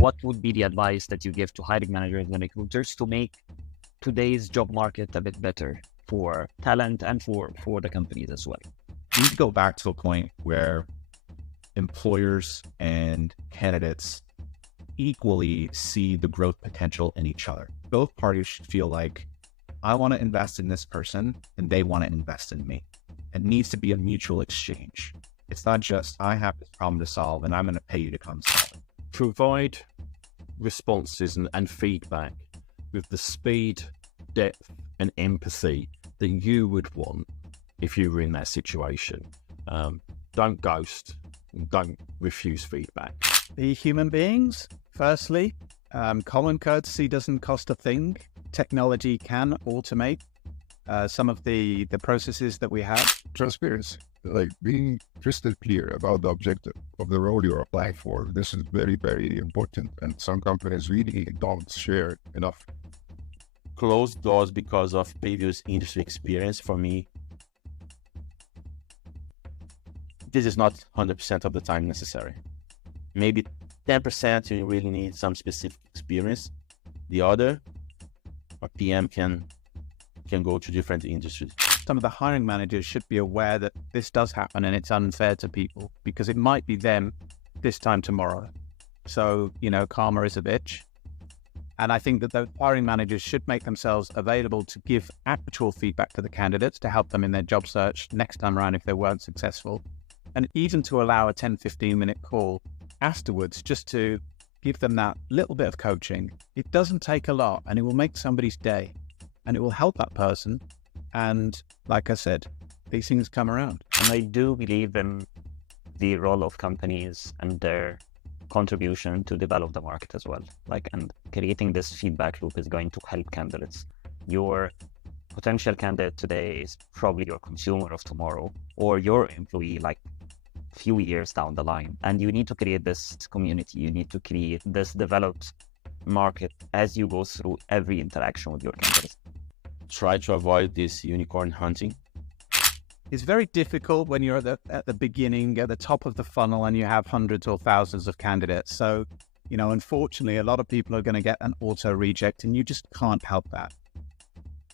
what would be the advice that you give to hiring managers and recruiters to make today's job market a bit better for talent and for the companies as well? We need to go back to a point where employers and candidates equally see the growth potential in each other. Both parties should feel like, I want to invest in this person and they want to invest in me. It needs to be a mutual exchange. It's not just, I have this problem to solve and I'm going to pay you to come solve it. Provide responses and feedback with the speed, depth, and empathy that you would want if you were in that situation. Don't ghost, don't refuse feedback. Be human beings, firstly. Common courtesy doesn't cost a thing. Technology can automate some of the processes that we have. Transparency, like being crystal clear about the objective of the role you're applying for. This is very, very important. And some companies really don't share enough. Closed doors because of previous industry experience, for me, this is not 100% of the time necessary. Maybe 10% you really need some specific experience. The other, a PM can go to different industries. Some of the hiring managers should be aware that this does happen and it's unfair to people because it might be them this time tomorrow. So, karma is a bitch. And I think that the hiring managers should make themselves available to give actual feedback to the candidates to help them in their job search next time around if they weren't successful. And even to allow a 10, 15-minute call afterwards just to give them that little bit of coaching. It doesn't take a lot and it will make somebody's day and it will help that person. And like I said, these things come around. And I do believe in the role of companies and their contribution to develop the market as well. And creating this feedback loop is going to help candidates. Your potential candidate today is probably your consumer of tomorrow or your employee few years down the line. And you need to create this community. You need to create this developed market as you go through every interaction with your candidates. Try to avoid this unicorn hunting. It's very difficult when you're at the beginning, at the top of the funnel, and you have hundreds or thousands of candidates. So, unfortunately, a lot of people are going to get an auto reject and you just can't help that.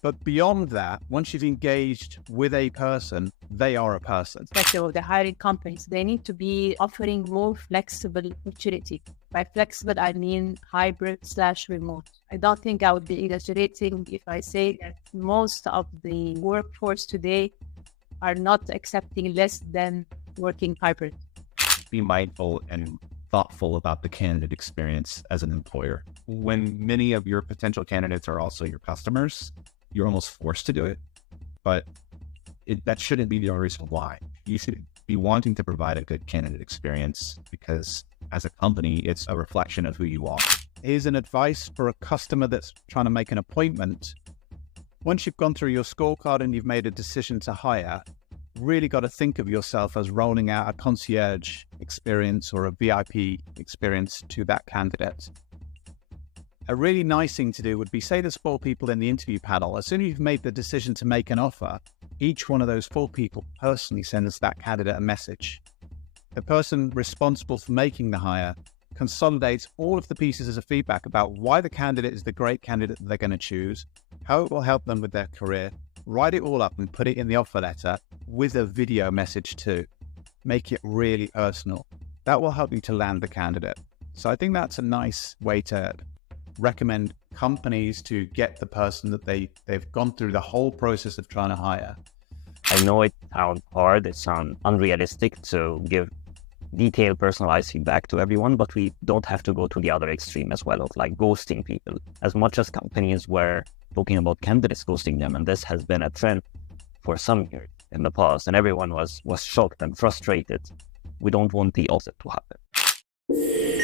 But beyond that, once you've engaged with a person, they are a person. Especially with the hiring companies, they need to be offering more flexible opportunity. By flexible, I mean hybrid/remote. I don't think I would be exaggerating if I say that most of the workforce today are not accepting less than working hybrid. Be mindful and thoughtful about the candidate experience as an employer. When many of your potential candidates are also your customers, you're almost forced to do it, but that shouldn't be the only reason why. You should be wanting to provide a good candidate experience because as a company, it's a reflection of who you are. Here's an advice for a customer that's trying to make an appointment. Once you've gone through your scorecard and you've made a decision to hire, really got to think of yourself as rolling out a concierge experience or a VIP experience to that candidate. A really nice thing to do would be, say there's 4 people in the interview panel. As soon as you've made the decision to make an offer, each one of those 4 people personally sends that candidate a message. The person responsible for making the hire consolidates all of the pieces of feedback about why the candidate is the great candidate that they're going to choose, how it will help them with their career, write it all up and put it in the offer letter with a video message too. Make it really personal. That will help you to land the candidate. So I think that's a nice way to recommend companies to get the person that they've gone through the whole process of trying to hire. I know it sounds hard, it sounds unrealistic to give detailed, personalized feedback to everyone, but we don't have to go to the other extreme as well of ghosting people. As much as companies were talking about candidates ghosting them, and this has been a trend for some years in the past, and everyone was shocked and frustrated. We don't want the opposite to happen.